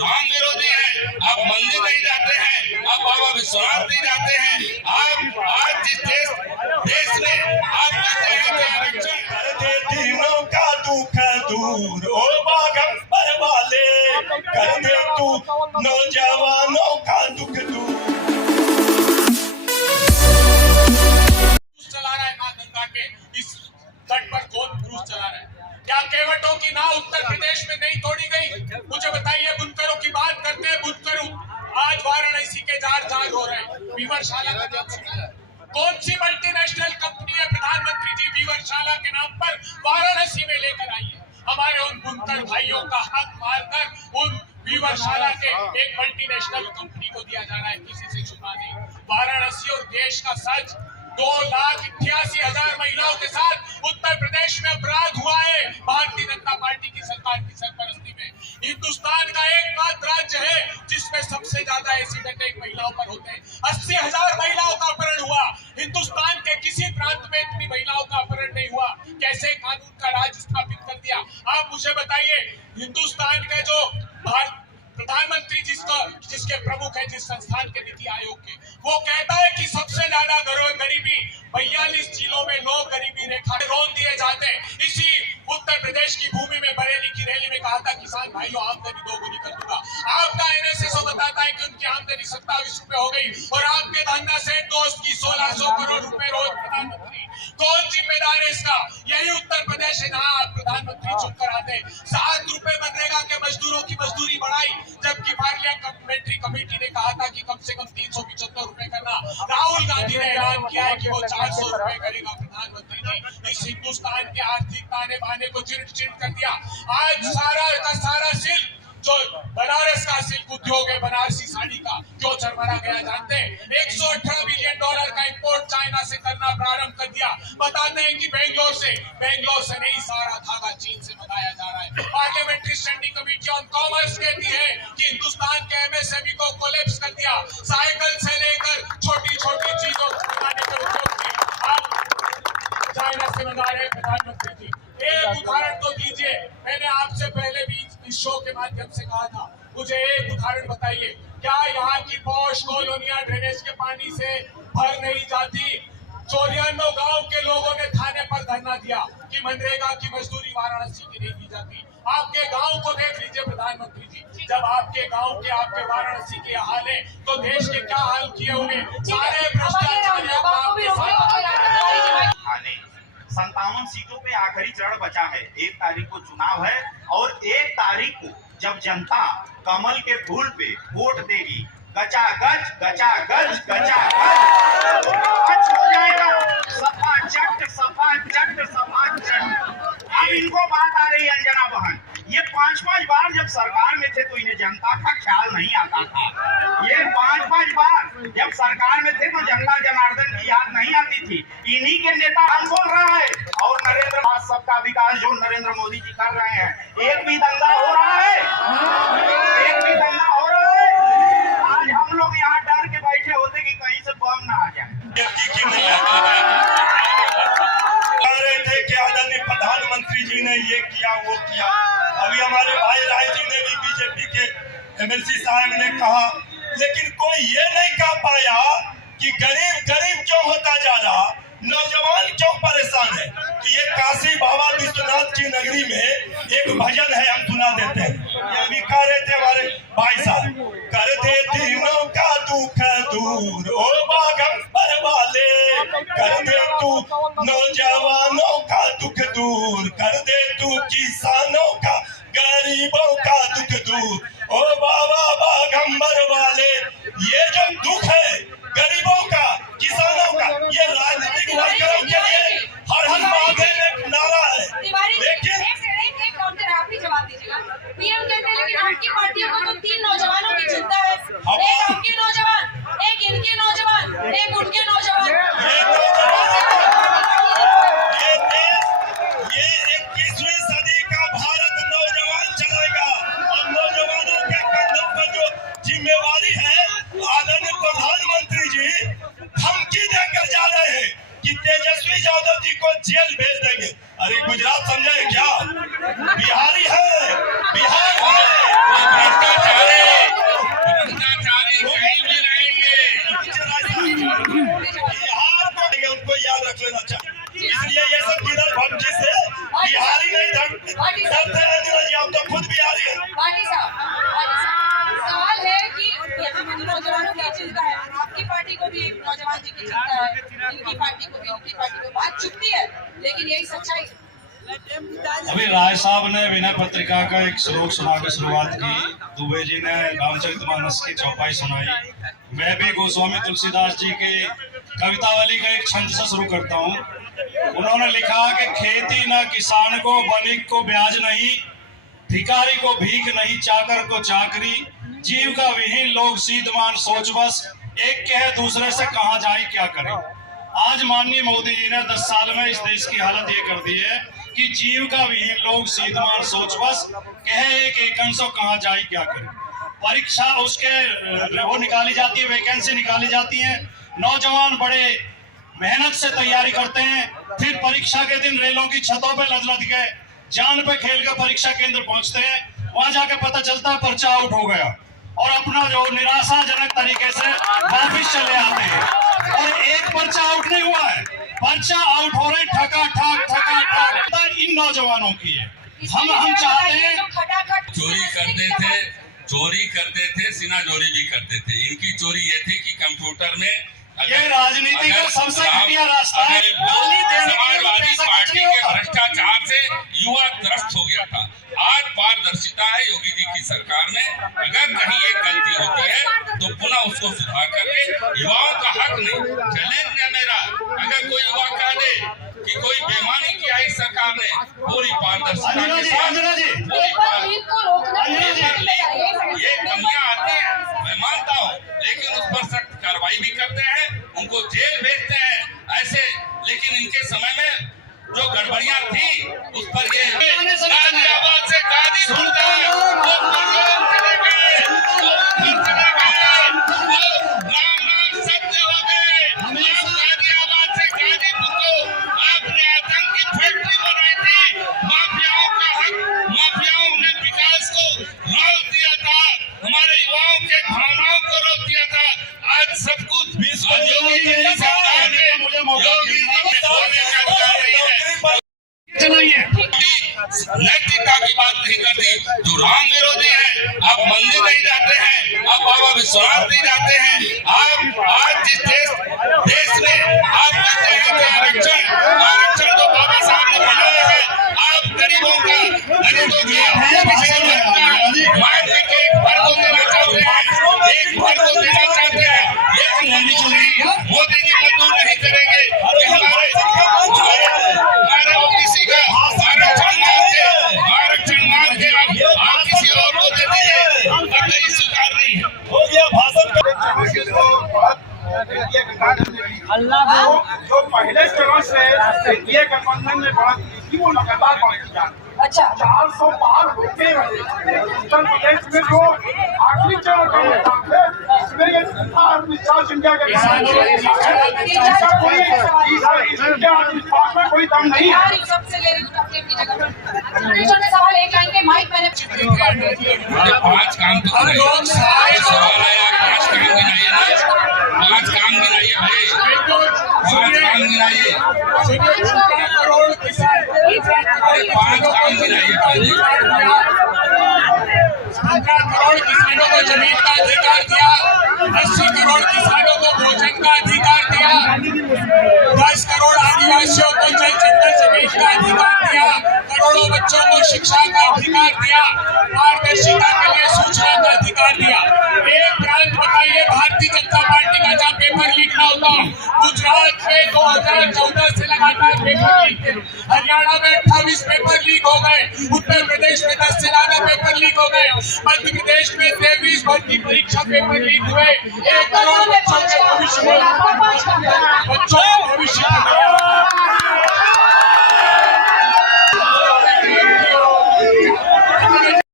राम विरोधी हैं, आप मंदिर नहीं जाते हैं, आप बाबा विश्वनाथ नहीं जाते हैं। आप आज जिस देश में आप कहते हैं कि आरक्षण कर दे दीनों का दुख दूर, ओ बागंबर वाले कर दे तू नौजवानों का दुख दूर। चला रहा है मां गंगा के इस तट पर कौन क्रूज चला रहा है? क्या केवटों की नाव उत्तर प्रदेश में नहीं तोड़ी गई? मुझे बताइए। बुनकरों की बात करते हैं, बुनकर आज वाराणसी के जार जाग हो रहे हैं। वीवरशाला का नाम सुना है? कौन सी मल्टीनेशनल कंपनी है प्रधानमंत्री जी वीवरशाला के नाम पर वाराणसी में लेकर आई है? हमारे उन बुनकर भाइयोयों का हक मारकर उन वीवरशाला के एक मल्टीनेशनल कंपनी को दिया जा रहा है, किसी से छुपा नहीं। वाराणसी और देश का सच, 2,88,000 महिलाओं के साथ उत्तर प्रदेश में अपराध हुआ है भारतीय जनता पार्टी की सरकार की सरपरस्ती में। हिंदुस्तान का एकमात्र राज्य है जिसमें सबसे ज्यादा एसिड अटैक महिलाओं पर होते हैं। 80,000 महिलाओं का अपहरण हुआ। हिंदुस्तान के किसी प्रांत में इतनी महिलाओं का अपहरण नहीं हुआ। कैसे कानून का राज स्थापित कर दिया? आप मुझे बताइए। हिंदुस्तान के जो प्रधानमंत्री जिसके प्रमुख है, जिस संस्थान के नीति आयोग के, वो कहता है कि सबसे ज्यादा गरीबी 42 जिलों में लोग गरीबी रेखा से रोन दिए जाते हैं। इसी उत्तर प्रदेश की भूमि में बरेली की रैली में कहा था किसान भाइयों आमदनी दोगुनी कर दूंगा। आपका एनएसएसओ बताता है कि उनकी आमदनी 27 रुपए हो गई और आपके धन्ना सेठ दोस्त की 1600 करोड़ रुपए रोज। प्रधानमंत्री कौन जिम्मेदार है इसका? यही उत्तर प्रदेश है जहाँ आप प्रधानमंत्री चुप कर आते। 7 रुपए मनरेगा के मजदूरों की मजदूरी बढ़ाई, जबकि पार्लियामेंट्री कमेटी ने कहा था कि कम से कम 375 रुपए करना। राहुल गांधी ने ऐलान किया है कि वो 400 रुपए करेगा। प्रधानमंत्री ने इस हिंदुस्तान के आर्थिक ताने बाने को चिड़ कर दिया। आज सारा का सारा सिल्क जो बनारस का सिल्क उद्योग है, बनारसी साड़ी का, क्यों चरमरा गया जानते हैं? $118 बिलियन का इंपोर्ट चाइना से करना प्रारंभ कर दिया। बताते हैं कि बेंगलोर से नहीं, सारा धागा चीन से मंगाया जा रहा है। Parliamentary standing committee on commerce कहती है कि हिंदुस्तान के एमएसएमई को कोलैप्स कर दिया। साइकिल से लेकर छोटी छोटी चीजों को बनाने के उद्योग की आप चाइना से मंगा रहे हैं। प्रधानमंत्री जी एक उदाहरण तो दीजिए। मैंने आपसे पहले भी इस शो के माध्यम से कहा था, मुझे एक उदाहरण बताइए। क्या यहाँ की पौष कॉलोनियां ड्रेनेज के पानी से भर नहीं जाती? 94 गांव के लोगों ने थाने पर धरना दिया कि मनरेगा की मजदूरी वाराणसी की नहीं दी जाती। आपके गांव को देख लीजिए प्रधानमंत्री जी। जब आपके गांव के, आपके वाराणसी के हाल है तो देश के क्या हाल किए होंगे? सारे भ्रष्टाचार 57 सीटों पे आखिरी चरण बचा है। 1 तारीख को चुनाव है और 1 तारीख को जब जनता कमल के फूल पे वोट देगी, गचागच गचागच गचागच हो जाएगा। सफा चट सफा चट सफा चट। अब इनको बात आ रही है अंजना बहन, ये 5-5 बार जब सरकार में थे तो इन्हें जनता का ख्याल नहीं आता था। ये 5-5 बार जब सरकार में थे तो जनता जनार्दन की याद नहीं आती थी। इन्हीं के नेता हम बोल रहा है और नरेंद्र मोदी सबका विकास जो नरेंद्र मोदी जी कर रहे हैं, एक भी दंगा हो रहा है? एक भी दंगा हो रहा है? आज हम लोग यहाँ डर के बैठे होते कि कहीं से बम ना आ जाए। प्रधानमंत्री जी ने ये किया वो किया। अभी हमारे भाई राय जी ने भी बीजेपी के एमएलसी साहब ने कहा, लेकिन कोई ये नहीं कह पाया कि गरीब गरीब क्यों होता जा रहा, नौजवान क्यों परेशान है। तो ये काशी बाबा विश्वनाथ की नगरी में एक भजन है, हम सुना देते हैं। ये भी कह रहे थे हमारे भाई साहब, कर दे दीनों का दुख दूर, ओ बागंबर वाले कर दे तू नौजवानों का दुख दूर, कर दे तू किसानों का गरीबों का दुख दूर, ओ बाबा बागंबर वाले। ये जो दुख है गरीबों का, किसानों का, ये राजनीतिक वर्करों के लिए हर महादेव एक नारा है। लेकिन आप भी जवाब दीजिएगा। पीएम कहते हैं लेकिन आपकी पार्टियों को तो 3 नौजवानों की चिंता है, एक आपके नौजवान, एक इनके नौजवान, एक उनके नौजवान। ये 21वीं सदी का भारत नौजवान चलाएगा और नौजवानों के कंधों पर जो जिम्मेवारी है, आदरणीय प्रधानमंत्री जी धमकी देकर जा रहे हैं कि तेजस्वी यादव जी को जेल भेज देंगे। अरे गुजरात समझे क्या? बिहारी है, बिहार है। भी एक नौजवान जी की चिंता है, इनकी पार्टी को भी, इनकी पार्टी को। बात चुपती है, लेकिन यही सच्चाई है। अभी राय साहब ने विनय पत्रिका का एक श्लोक सुना के शुरुआत की, दुबे जी ने रामचरितमानस की चौपाई सुनाई, मैं भी गोस्वामी तुलसीदास जी के कवितावली का एक छंद से शुरू करता हूँ। उन्होंने लिखा कि खेती न किसान को, वणिक को ब्याज नहीं, भिखारी को भीख नहीं, चाकर को चाकरी, जीव का विहीन लोग सीधमान सोच बस, एक कहे दूसरे से कहा जाए क्या करे। आज माननीय मोदी जी ने 10 साल में इस देश की हालत ये कर दी है कि जीव का विहीन लोग सीधमान सोच बस, कहे एक एकन सो कहा जाए क्या करे। परीक्षा उसके वो निकाली जाती है, वैकेंसी निकाली जाती है, नौजवान बड़े मेहनत से तैयारी करते हैं, फिर परीक्षा के दिन रेलों की छतों पे लद के जान पे खेल कर परीक्षा केंद्र पहुंचते हैं, वहां जाके पता चलता है पर्चा आउट हो गया और अपना जो निराशाजनक तरीके से वापिस चले आते हैं। और एक पर्चा आउट नहीं हुआ है, पर्चा आउट हो रहे ठका ठक इन नौजवानों की है। हम चाहते हैं चोरी करते थे, सीना चोरी भी करते थे। इनकी चोरी ये थी कि कंप्यूटर में ये राजनीति का सबसे घटिया रास्ता है। समाजवादी पार्टी के भ्रष्टाचार से युवा त्रस्त हो गया था। आज पारदर्शिता है योगी जी की सरकार में। अगर कहीं एक गलती होती है तो पुनः उसको सुधार करके, युवाओं का हक नहीं, चैलेंज है मेरा, अगर कोई युवा कह दे कि कोई बेईमानी किया इस सरकार ने, पूरी पारदर्शिता के साथ ये कमियां आती हैं, मैं मानता हूँ, लेकिन उस पर सख्त कार्रवाई भी करते हैं, उनको जेल भेजते हैं ऐसे। लेकिन इनके समय में जो गड़बड़ियां थी उस पर ये गाजियाबाद से गाजी सुनता है, राम सत्य हो गए। गाजियाबाद से गाजीपुर को आपने आतंक की फैक्ट्री बनाई थी, माफियाओं का हक, माफियाओं ने विकास को रोक दिया था, हमारे युवाओं के भावनाओं को रोक दिया था। आज सब कुछ योगी जी की सरकार है, योगी जी नैतिकता की बात नहीं करती। जो राम विरोधी है, आप मंदिर नहीं जाते हैं, आप बाबा विश्वनाथ नहीं जाते हैं। आप आज जिस देश में आप कहते हैं कि आरक्षण तो बाबा साहब ने बनाया है, आप गरीबों की मार करके एक वर्ग को देना चाहते हैं, एक वर्ग को देना चाहते हैं। ये मोदी जी मंजूर नहीं करेंगे कि हमारे ओबीसी का आरक्षण मांग के आप किसी और को दे दीजिए, कतई स्वीकार नहीं है। हो गया भाषण जो पहले चरण से एनडीए गठबंधन में बढ़ती थी वो लगातार बढ़ती जा रही है। अच्छा, 400 पार होते रहे। उत्तर प्रदेश में जो आखिरी चरण का मतदान है, इसमें ये आत्मविश्वास इंडिया के आत्मविश्वास में कोई दम नहीं है। सबसे ले रही हूँ अपनी जगह पर। छोटे सवाल एक लाइन के माइक मैंने 5 काम तो सवाल आया, 5 काम गिनाइए, 5 काम गिनाइए भाई, 5 काम गिनाइए, 5 काम गिनाइए भाई। 15 करोड़ किसानों को जमीन का अधिकार दिया, 80 करोड़ किसानों को भोजन का अधिकार दिया, 10 करोड़ आदिवासियों को जल जंगल जमीन का अधिकार दिया, करोड़ों बच्चों को शिक्षा का अधिकार दिया, पारदर्शिता के लिए सूचना का अधिकार दिया। एक प्रांत बताइए भारतीय जनता पार्टी का जहाँ पेपर लीक ना होता, गुजरात में 2014 से लगातार पेपर लीक थे, हरियाणा में 28 पेपर लीक हो गए, उत्तर प्रदेश में 10 से ज्यादा पेपर लीक हो गए, मध्य प्रदेश में 23 भर्ती परीक्षा पेपर लीक हुए। 1 करोड़ बच्चों के भविष्य